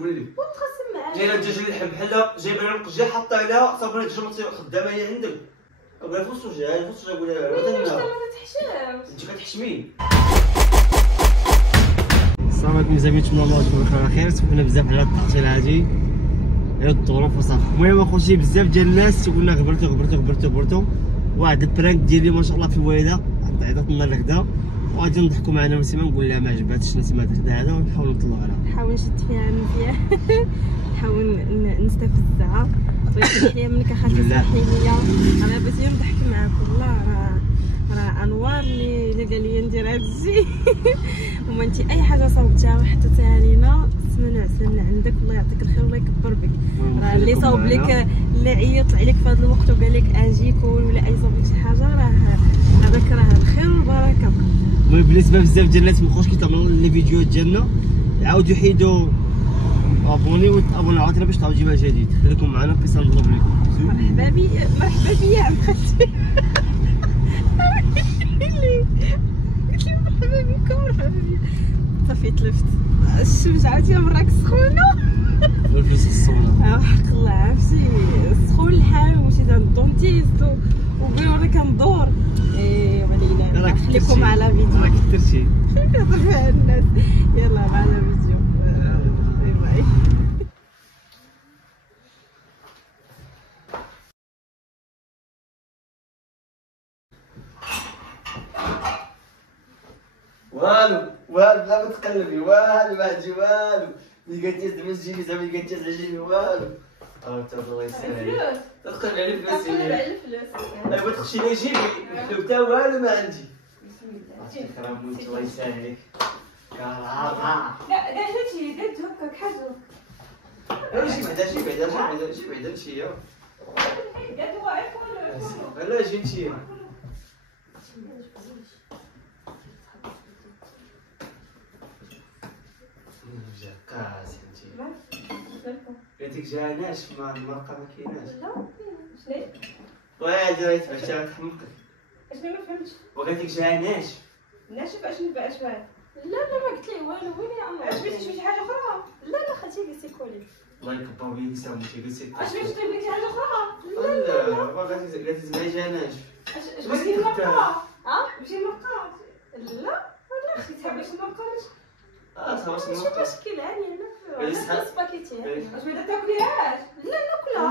قولي لي وتخصم معاك جايله الدجاج اللحم بحال جايبه لها القجه حاطه عليها صابونه الدجاج خدامه هي عندك بغا فوس وجهها فوس وجهها قولها واش ما تتحشمش انت كتحشمي. السلام عليكم زعما نتمنى الله يكون بخير خير. سمحنا بزاف على التعطيل هادي على الظروف وصافي. المهم اخوتي بزاف ديال الناس تيقولنا غبرتو واحد البرانك ديالي ما شاء الله في الوالده عطات لنا الغدا وغادي نضحكوا معنا نسيما نقول لها ما عجباتش نسيما الغدا هذا ونحاول نطلعوا عليها. نحاول نشد فيها مزيان نحاول نستفزها ويحيى منك اخاك صحي ليا. انا بغيت نضحك معاك والله راه انوار اللي قال لي ندير هذا الشيء وما انت اي حاجه صوبتها وحطيتيها لينا سمعنا عسلنا عندك الله يعطيك الخير والله يكبر بك. راه اللي صوب لك اللي عيط عليك في هذا الوقت وقال لك اجي كول ولا اي صوب لك شي حاجه راه هذاك راه الخير والبركه. المهم بالنسبه بزاف ديال الناس مابقاوش كيتابعوا لي فيديوهات ديالنا عاودوا يحيدوا ابوني وتابوناو عاوتاني باش تعاودوا جديد جديد. خليكم معنا بيس نضرب لكم. مرحبا بيا عم خالتي قلت لي مرحبا بكم مرحبا بيا صافي تلفت الشمس عاوتاني مراك سخونه والفلوس الصونه حق الله عرفتي سخون الحال ومشيت عند الدونتيست وقالوا لي كندور ايوا ولينا نخليكم على فيديو راك درتي كنهضر مع الناس يلا معنا فيديو باي باي. والو لا تقلبي والو ما عندي والو اللي قالتي زعما تجيبي زعما اللي قالتي تجيبي والو انت الله يسهل تقلب على الفلوس ايوا تخشي لي جيبي حتى والو ما عندي بسم الله كرام وانت الله يسهل عليك كرامه لا درت هكاك حاجه جي بعدا شي قالت هو عيط لا جي انت كاس انت قلتلك جا ناشف ما المرقه ما كايناش. لا شنو وهادي راه تبعتها تحمقك اشنو ما فهمتش وقالت لك جا ناشف ناشف اش نبع اش بان لا ما قلت لي والو وين يا الله اش بغيتي شي حاجه اخرى لا خالتي قلتي كولي الله يكبر بيك سامتي قلتي اش بغيتي تقول لك حاجه اخرى لا ما قالت زعما جا ناشف اش بغيتي نبقى بغيتي نبقى لا ولا اختي تحبش نبقى صافي ماشي مشكل عادي انا في سباكيتي اش بغيتي تاكليهاش لا ناكلها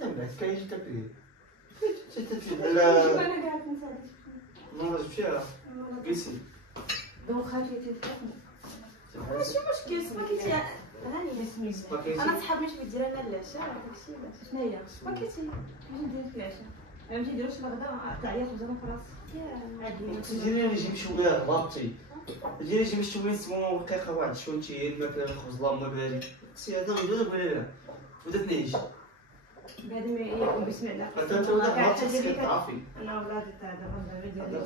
تنبعث كاين تاكلي لا لا انا قاعد نسالي ما جبتيها قيسي دوخات تفهمي ماشي مشكل سباكيتي هاني انا صحاب مش بيدير لنا العشاء داكشي باش شنو هي سباكيتي باش ندير في العشاء ما تيديروش الغدا تعيط وزرا في راسي ديري لي جيب شويه غلطتي ديري جيب شويه سمو دقيقه واحد شويه الماكله الخبز اللهم بارك سي هذا ندير ولا لا ودا تنيش بعد ما يقول بسم الله انت ولا غلطتي تعرفي انا ولادي تاع دابا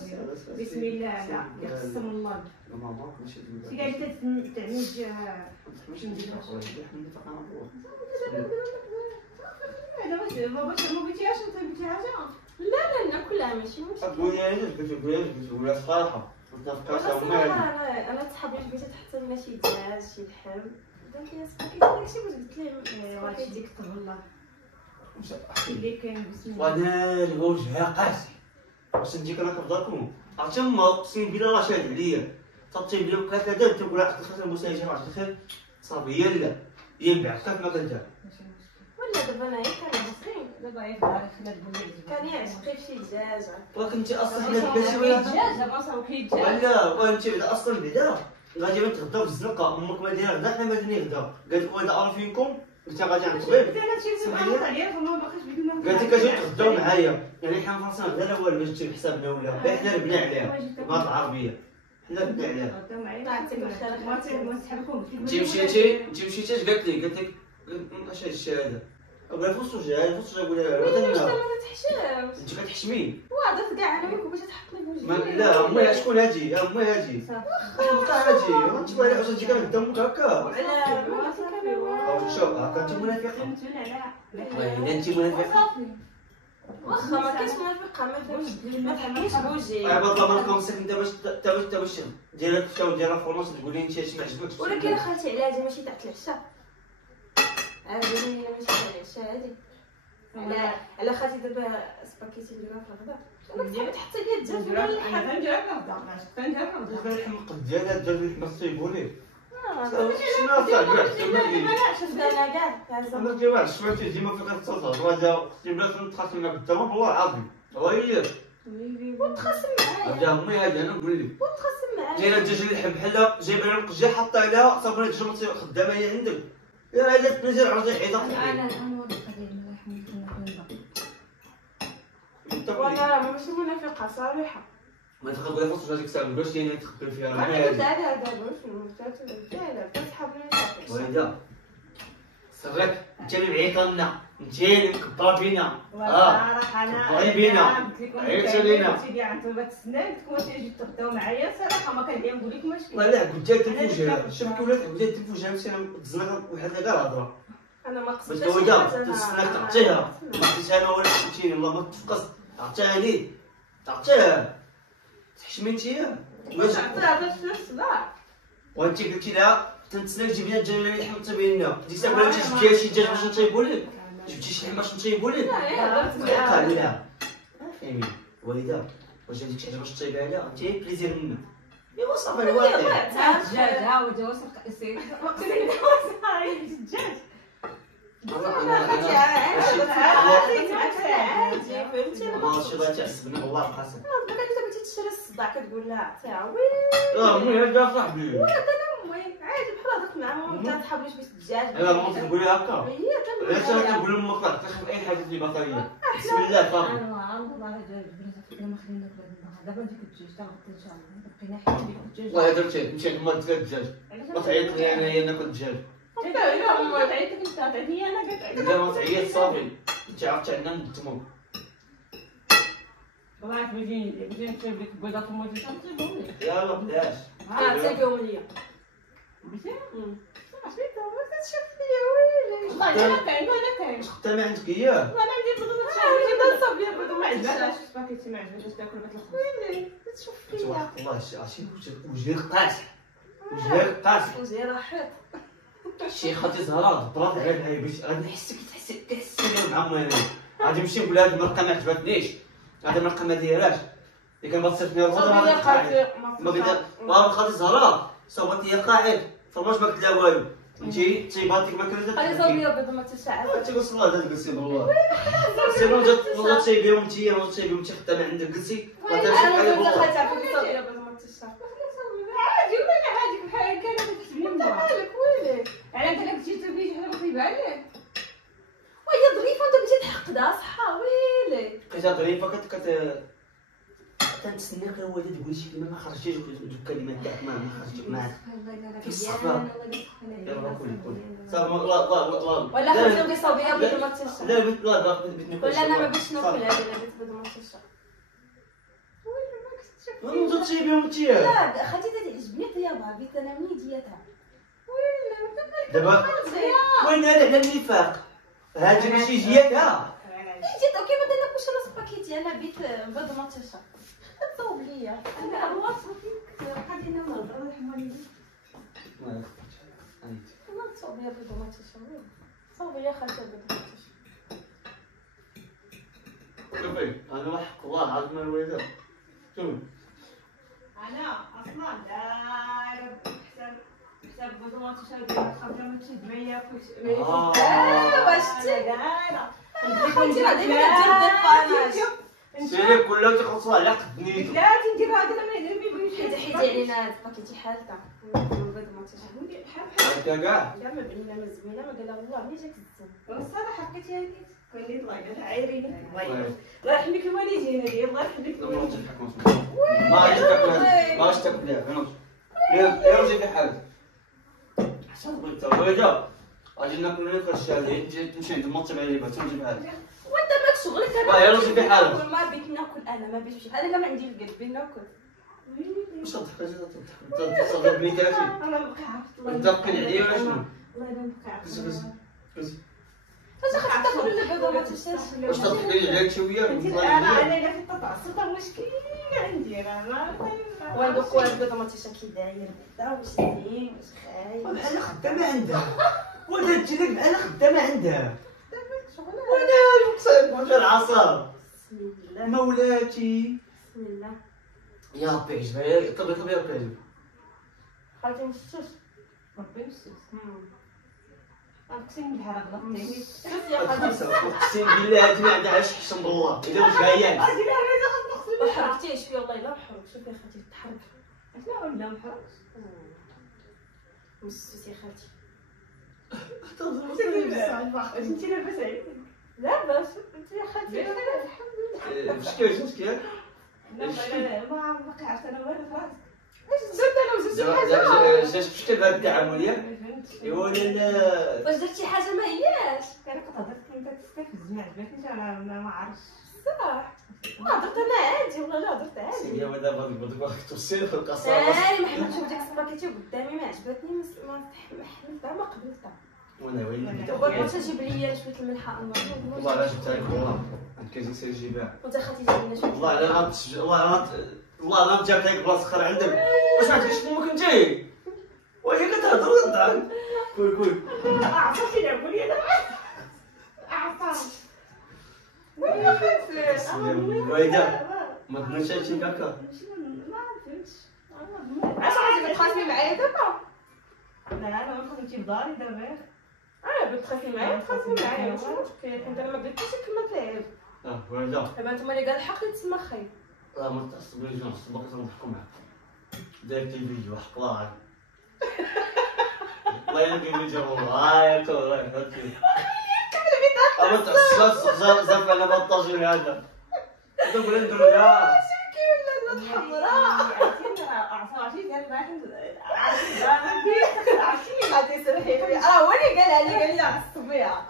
بسم الله لا يقسم الله ماما ماشي شي قاعد تعمل ماشي ندير الحمد هذا ما بغيتيهاش انت بغيتي حاجه لا ناكلها ماشي مشكل قولي ولا صراحه انا تصحابي بغيتي تحط لنا شي دجاج شي لحم قالت لي سباكيتي داكشي واش قلت ليه واش ديك الطغله اللي كاين بسم الله وانا الوجه قاسي واش نجيك انا كنفضلكم عرفتي ما اقسم بالله راه شاد عليا طبتي بلا بقات هذا تقول عطيك الخير مساجه عطيك الخير صافي هي بعثتك ما كنتها ولا دابا انا كان مسكين دابا يفضل كان يعشق في شي دجاج ولكن انت اصلا بلاتي ولا دجاج دابا صاو كيدجاج ولا وانت اصلا بعدا غادي نتغداو في الزنقه امك ما دايره غدا حنا ما درنا غدا قالت لك وانا اعرف فيكم قلت غادي عند الطبيب قالت لك اجي تغداو معايا يعني حنا فرنسا غدا لا والو باش تجيب حسابنا ولا حنا ربنا عليها بهاد العربيه حنا ربنا عليها انت مشيتي اش قالت لك اش هاد الشيء هذا بغا فوس وجهها قولها واش ما تحشمش انت كتحشمي وعدت كاع انا وياك باش تحط لي بوجهي لا امي شكون هادي يا امي هادي بقى هادي انت ولا واش تجي قدامك هكا على ما شوف هكا انت منافقه والله انت منافقه واخا ما كاينش منافقه ما تحطنيش بوجهي والله ما نكون ساكن دابا باش دير الكفته ودير الفرماج تقول لي انت اش ما عجبكش ولكن خالتي على هادي ماشي تاع العشاء عاودوني الا ماشي العشاء هادي على خاطر دابا سباكيتي نديرها في الغدا انا تحطي لي الدجاج ولا اللحم انا غنديرها في الغدا غنديرها في الغدا اللحم ديالها الدجاج اللي حمصتيه لي شنو انا كاع انا كيما سمعتي ديما فيك التصاصات وهذا اختي بلات نتخاصم معاك بالتمام والله العظيم وهي وتخاصم معايا هذا امي هذا انا نقول لك وتخاصم معايا جاينا الدجاج اللحم بحال جايبه لها القجه حاطه عليها صافي الدجاج خدامه هي عندك يا هذا تنزل عرضي حيطه انا نوض قليل من اللحم وانا ماشي منافقه صريحه ما تخبي لها فاش هذيك الساعه باش يعني تخبي فيها انا قلت هذا دابا شنو جات الرجاله كتحبني وليده سرك انت اللي معيطنا انت اللي مكبره فينا صراحه انا كبري بينا عيطتي لينا سيدي عندكم هاد السنه قلت لكم واش تجي تغداو معايا صراحه ما كان نقول لكم اش كاين لا قلت لها تلفوجها شفت ولات بدات تلفوجها مشينا دزنا واحد غير هضره انا ما باش قصدتش توجا تستناك تعطيها ما عرفتيش انا ولا قلتيني والله ما تفقس عطيها لي تعطيها تحشمي انتيا واش عطيها باش في الصباح وانت قلتي لها تنتسناك جيب لنا الدجاج اللي حمضتي بينا ديك الساعه ولا جبتي شي دجاج باش نطيبوا لك جبتي شي لحم باش نطيبوا لك قال لا فهمي وليده واش هذيك شي حاجه باش طيبها لها انت بليزير منك ايوا صافي الواقع الدجاج عاود وصل السيد وقتين وصل الدجاج ماشي بغا تعصبنا والله القسم بغيتي تشري الصداع كتقول لها عطيها امي هذا صاحبي ولا امي عادي بحال هضرت معاهم انت تحبليش بيت الدجاج لا ما تقولي هكا هي علاش تقول لامك ما تعطيش اي حاجه اللي باقيه بسم الله صافي انا عارفه والله الدجاج ما خلينا ناكل هذا دابا ديك الدجاج تا غدا ان شاء الله بقينا حيت ديك الدجاج والله درتي مشيت ما تلات الدجاج ما تعيط لي انايا ناكل الدجاج لا ما تعيطك انت تعطيني انا كتعيط لا ما تعيط صافي انت عرفتي عندنا نتمو والله بغيتي نشرب لك بيضات وموجود تنطيبهم لك يلا بلاش تيبيهم ليا بغيتي عرفتي ما كتشوف فيا ويلي والله انا كاين انا كاين خدامه عندك اياه انا عندي بيضات كيبان صافي بغيتو ما عجباتش عجباتش سباكيتي ما عجباتش تاكل بيض الخبز ويلي كتشوف فيا تبارك الله عرفتي وجهك قاصح وجهك قاصح وجهي راحت شي خالتي زهره برات على هاي باش غادي نحسك تحس مع امي غادي نمشي نقول لها هاد المرقه ما عجبتنيش هاد المرقه ما دايراش اللي كان باتصيفني الرضا ما بدا ما خالتي زهره صوبت هي قاعد فرماش ما قلت لها والو انتي تيباتك ما كرهتك خلي صوبي بيض ما تشعل انت قلت الله هذا قلتي والله سيرو جات والله تيبيهم انتي ولا تيبيهم انتي خدامه عندك قلتي ما تمشي انا على قلت لها بالله تعرفي صوبي بيض ما تشعل عادي ولا عادي بحال كان تحسبني انت مالك ويلي على انت لك جيت بيجي حنا نطيب عليه وهي ظريفه انت بغيتي تحقدها صحه ويلي كتا ظريفه كنتسناك الوالده تقول شي كلمه ما خرجتيش دوك الكلمات تاعك ما خرجتش معاك في الصخره يلا كل صافي لا ولا خرجنا ندير صوبيه بيض ما تشعل لا بنت لا بنت ناكل ولا انا ما بغيتش ناكل هذا بيض بيض ما تشعل ما تمشي بهم انت لا خالتي تعجبني طيابها بيت انا منين ديتها دابا وين على النفاق هادي ماشي جيتها جيت اوكي ما درنا كلشي راه سباكيتي انا بيت بيض ما تشعل تصاوب ليا انا الوصفه غادي نعمل الحمالي ما تصاوب ليا بيض ما تشعل صاوب ليا خالتي بيض ما تشعل شوفي انا وحق الله العظيم الوالده شوفي انا اصلا داير حساب بضمات شادي خاطر ما تشد معايا كلشي واش دايره خالتي راه ديما كدير الباناج سيري كلها تخلصوا على قدنيتو لا تندير هذا ما يدير بيه حيدي علينا هاد الباكيتي حالته بيض ما تشعل بحال انت كاع كاع ما بنينا ما زوينه ما قالها والله ملي جاك الزين الصراحه بقيتي هكا كوني الله يقال عايريني الله يحميك الوالدين ديالي الله يحميك الوالدين ما غاديش تاكلها ما غاديش تاكلها فهمت يا رجل في حالك حسن بغيت الوالده غادي ناكل لك الشاي تمشي عند المطعم اللي بغيتي نجيب هذا وانت ماك شغلك يا رجل في حالك ما بغيت ناكل انا ما بغيتش هذا كاع ما عندي القلب بين ناكل واش تضحك تصدق بنيتاتي انا بقى عرفت الله انت بقي عليا ولا شنو الله يبارك فيك عرفت اش خاصك تاكل البيض ما تشعلش واش تضحكي عليك شويه انا الا في التعصب مشكل عندي انا وندوك البيض ما تشعل كي داير واش زين واش خايب بحال خدامه عندها ولا تجي لك بحال خدامه عندها وانا المقصد العصا. بسم الله مولاتي بسم الله. يا ربي عجبها. طبي يا ربي عجبها. خالتي مسوس ربي مسوس. اقسم بالله راه غلطتيني. شوف يا خالتي اقسم بالله هادي ما عندها شي حشم بالله الا واش غايان. اجي لها راه خاص نغسل. ما حركتيش فيه والله الا محروق. شوف يا خالتي تحرك شنو ولا محرق؟ مسوس يا خالتي. انت لاباس عليك؟ لاباس انت يا خالتي. مشكل مشكل. ما باقي عرفت انا والو في راسك. واش درت انا وزدت شي حاجه؟ جات مشكل بهذا التعامل ياك. ايوا لا واش درت شي حاجه ما هياش؟ كان كتهضر انت تستفز ما عجبتنيش انا ما عرفتش. صح ما درت انا عادي والله لا درت عادي. سيدي دابا بدك توصل في القصه. انا ما حبيتش نشوف ديك السباكيتي قدامي ما عجبتني ما حملتها ما قبلتها. وانا وين وبغيت نجيب ليا شويه الملحه والله لا جبتها لك والله كنت سير جيبها. وانت خالتي جيب لنا شويه والله لا غنتسجل والله لا جابت لك بلاصه اخرى عندك. واش ما عندكش فمك انت؟ وهي كتهضر وتضحك. كول عرفتي لعبوا لي دابا. عرفت. ويدا ما تنساش هادشي هكا. ما فهمتش. علاش غادي تخاصمي معايا دابا؟ لا انا ما كنتي في داري دابا. بغيت تخاصمي معايا تخاصمي معايا واش المشكل؟ حيت انا ما قلتلكش كما تعب. ويدا دابا نتوما اللي قال الحق يتسمى خير. راه ما تعصبنيش نعصب باقي تنضحكوا معاك. داير الفيديو حق الله الله يلقي فيديو والله يا تو فهمتي. ما تعصبش زعما انا ما طاجين هذا. نقول نديرو لها غادي يسرحي لي راه هو اللي قال لي عصب بها.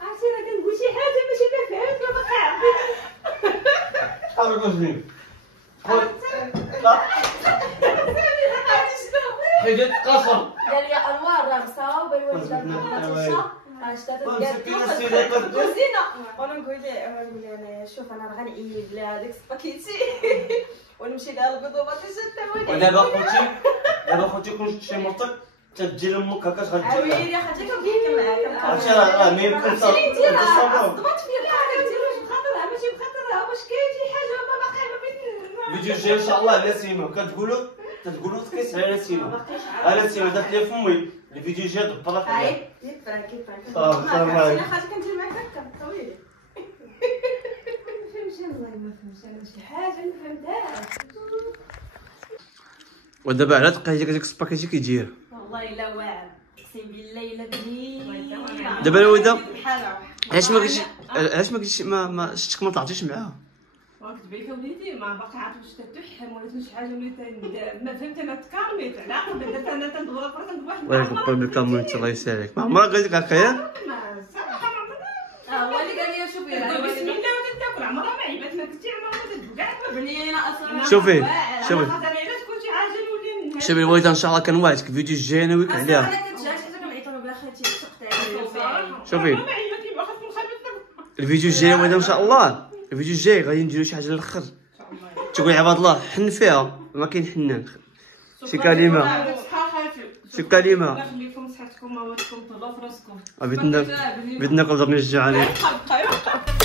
عرفتي راه كنقول شي حاجه ماشي كفهمت ولا باقي عارفين. حاول تفهمني. حيدت قصر. قال لي انوار راه مصاوبه الوالده بناتها كوزينه. وانا نقول لي انا شوف انا راه غنعيد لها ديك السباكيتي ونمشي لها البيض وما تشد. ودابا خوتي كون شتي مرتك تدي لامك هكا غتجي. عويري يا خالتي كنحكي معاك. عرفتي راه ما يمكنش صدمت فيا الحاجه ديروش بخاطرها ماشي بخاطرها. واش كاين شي حاجه ما باقي ما بين. الفيديو الجاي ان شاء الله على سيما كتقولوا تكيس على سيما. على سيما دات لي فمي الفيديو الجاي دبر لك عليه. يفرق صافي صافي. انا خاطر كنمشي معاك هكا طويله. ما فهمتش والله ما فهمتش انا شي حاجه ما فهمتهاش. ودابا على دقيقه ديك السباكيتي كيدير. والله الا واعر اقسم بالله الا بنينه. دابا الوالده بحالها علاش ما قلتيش ما شفتك ما طلعتيش معاها؟ وكتب لك وليدي ما باقي عارف واش تتحم ولا شي حاجه وليت ما فهمت انا تكارميت على عقب درت انا تندور واحد الله يغفر لك كامل الله يسالك. ما عمرها قالت لك هكا ياك؟ صراحه ما عمرها. هو اللي قال لي شوفي بسم الله وتاكل عمرها ما عيبتنا كنتي عمرها ما تتبكع بنينه اصلا. شوفي خاطر الا تكون شي حاجه نولي شوفي الوالده ان شاء الله كنوعدك الفيديو الجاي ناويك عليها. انا كنتجاش حتى كنعيطوا بلا خالتي تسقط شوفي الفيديو الجاي الوالده ان شاء الله الفيديو الجاي غادي نديرو شي حاجه للاخر تقول عباد الله حن فيها ما كاين حنان. شي كلمه شي كلمه الله يخليكم صحتكم ووالدكم طلعوا في راسكم. بدنا نقدر نرجع عليك. بقى